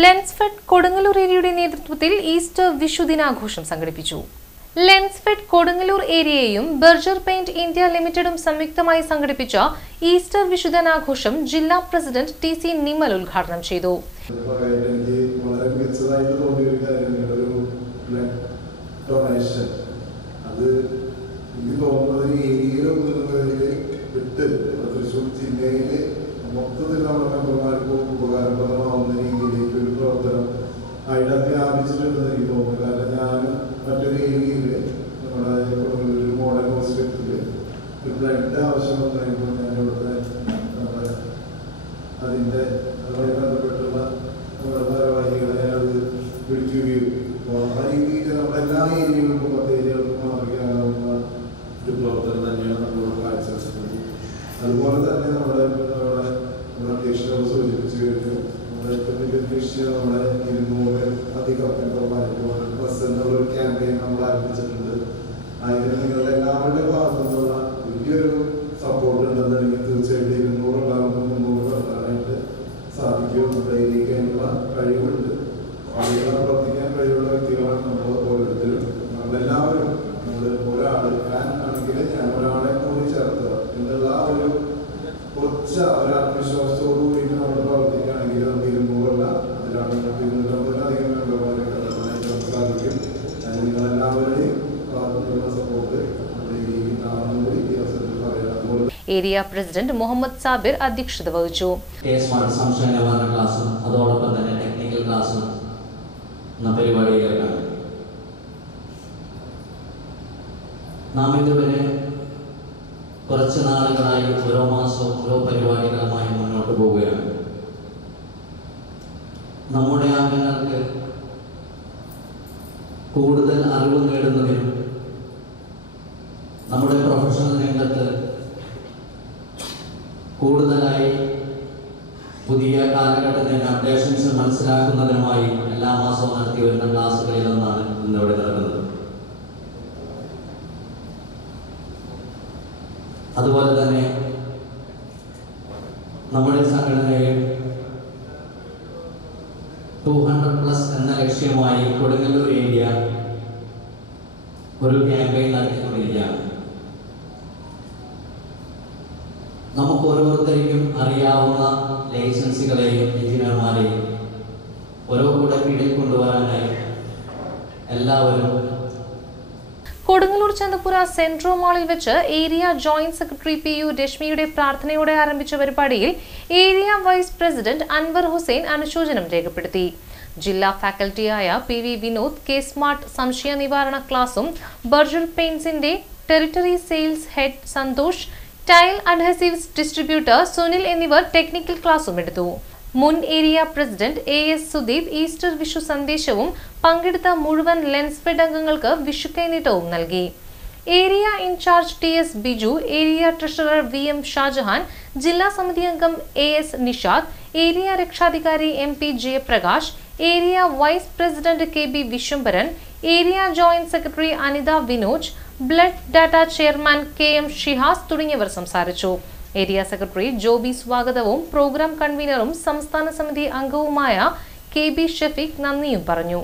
ലെൻസ്ഫെഡ് കൊടുങ്ങല്ലൂർ ഏരിയയുടെ നേതൃത്വത്തിൽ ഈസ്റ്റർ വിഷു ദിനാഘോഷം സംഘടിപ്പിച്ചു. ലെൻസ്ഫെഡ് കൊടുങ്ങല്ലൂർ ഏരിയയും ബർജർ പെയിന്റ് ഇന്ത്യ ലിമിറ്റഡും സംയുക്തമായി സംഘടിപ്പിച്ച ഈസ്റ്റർ വിഷു ദിനാഘോഷം ജില്ലാ പ്രസിഡന്റ് ടി.സി. നിമൽ ഉദ്ഘാടനം ചെയ്തു. ബ്ലഡ് ആവശ്യമുണ്ടായിരുന്നു. ഞാനിവിടുത്തെ അതിൻ്റെ അതുമായി ബന്ധപ്പെട്ടുള്ള നമ്മുടെ ഭാരവാഹികളെ അത് വിളിക്കുകയും ആ രീതിയിൽ നമ്മളെല്ലാ ഏരിയകൾക്കും 10 ഏരിയകൾക്കും മാതൃകയാകുന്ന ഒരു പ്രവർത്തനം തന്നെയാണ് നമ്മളോട് കാഴ്ചവെച്ചിട്ടുള്ളത്. അതുപോലെ തന്നെ നമ്മുടെ അധ്യക്ഷനോട് സൂചിപ്പിച്ചു കഴിഞ്ഞു. നമ്മുടെ ഏറ്റവും വലിയ ദൃശ്യം നമ്മുടെ 200 അധികം പ്ലസ് എന്നുള്ളൊരു ക്യാമ്പയിൻ നമ്മൾ ആരംഭിച്ചിട്ടുണ്ട്. അതിന് നിങ്ങളുടെ എല്ലാവരുടെ ഭാഗത്തു നിന്നുള്ള വലിയൊരു സപ്പോർട്ട് ഉണ്ടെന്നുണ്ടെങ്കിൽ തീർച്ചയായിട്ടും 200 നടത്താനായിട്ട് സാധിക്കും. നമ്മുടെ ഏരിയയ്ക്കുള്ള കഴിവുണ്ട്. ആളുകളെ പ്രവർത്തിക്കാൻ കഴിവുള്ള വ്യക്തികളാണ് നമ്മൾ ഓരോരുത്തരും. നമ്മളെല്ലാവരും നമ്മൾ ഒരാൾ ഞാൻ ആണെങ്കിൽ ഞാൻ ഒരാളെ കൂടി ചേർത്തുക എന്നുള്ള ഒരു കുറച്ച് ഒരു ആത്മവിശ്വാസത്തോടു കൂടിയിട്ട് നമ്മൾ പ്രവർത്തിക്കുകയാണെങ്കിൽ നമുക്ക് 200 അതിലാണ് 250-ലധികം മെമ്പർമാരെ കണ്ടെത്താനായിട്ട് സാധിക്കും. നിങ്ങളെല്ലാവരുടെയും support area president Muhammad Sabir അധ്യക്ഷത വഹിച്ചു. സംശയ നിവാരണ ക്ലാസും അതോടൊപ്പം തന്നെ ടെക്നിക്കൽ ക്ലാസും എന്ന പരിപാടിയിലേക്കാണ് നാം ഇതുവരെ കുറച്ച് നാളുകളായി ഓരോ മാസവും ഓരോ പരിപാടികളുമായി മുന്നോട്ട് പോവുകയാണ്. നമ്മുടെ അംഗങ്ങൾക്ക് കൂടുതൽ അറിവ് നേടുന്നതിനും നമ്മുടെ പ്രൊഫഷണൽ രംഗത്ത് കൂടുതലായി പുതിയ കാലഘട്ടത്തിൻ്റെ അപ്ഡേഷൻസ് മനസ്സിലാക്കുന്നതിനുമായി എല്ലാ മാസവും നടത്തി വരുന്ന ക്ലാസ്സുകളിലൊന്നാണ് ഇന്നിവിടെ നടക്കുന്നത്. അതുപോലെ തന്നെ നമ്മുടെ സംഘടനയിൽ 200+ എന്ന ലക്ഷ്യമായി കൊടുങ്ങല്ലൂർ ഏരിയ ഒരു ക്യാമ്പയിൻ നടത്തിക്കൊണ്ടിരിക്കുകയാണ്. നമുക്ക് ഓരോരുത്തർക്കും അറിയാവുന്ന ലൈസൻസുകളെയും എഞ്ചിനീയർമാരെയും ഓരോ കൂടെ കീഴിൽ കൊണ്ടുവരാനായി എല്ലാവരും കൊടുങ്ങല്ലൂർ ചന്തപുര സെൻട്രോ മാളിൽ വെച്ച് ഏരിയ ജോയിന്റ് സെക്രട്ടറി പി.യു. രശ്മിയുടെ പ്രാർത്ഥനയോടെ ആരംഭിച്ച പരിപാടിയിൽ area vice president Anwar Hussain അനുശോചനം രേഖപ്പെടുത്തി. ജില്ലാ ഫാക്കൽറ്റിയായ പി.വി. വിനോദ് കെ സ്മാർട്ട് സംശയ നിവാരണ ക്ലാസും ബർജർ പെയിന്റ്സിന്റെ territory sales head Santhosh, tile adhesives distributor Sunil എന്നിവർ ടെക്നിക്കൽ ക്ലാസും എടുത്തു. മുൻ area president A S. Sudeep Easter Vishu സന്ദേശവും പങ്കെടുത്ത മുഴുവൻ ലെൻസ്ഫെഡ് അംഗങ്ങൾക്ക് വിഷു കൈനീട്ടവും നൽകി. Area in charge T S. Biju, area treasurer V M. Shajahan, ജില്ലാ സമിതി അംഗം എ.എസ്. നിഷാദ്, ഏരിയ രക്ഷാധികാരി M P. Jayaprakash, area vice president K B. Vishwambharan, area joint secretary Anitha Vinoj, blood data chairman K M. Shihas തുടങ്ങിയവർ സംസാരിച്ചു. ഏരിയ സെക്രട്ടറി ജോബി സ്വാഗതവും പ്രോഗ്രാം കൺവീനറും സംസ്ഥാന സമിതി അംഗവുമായ കെ.ബി. ഷഫീഖ് നന്ദിയും പറഞ്ഞു.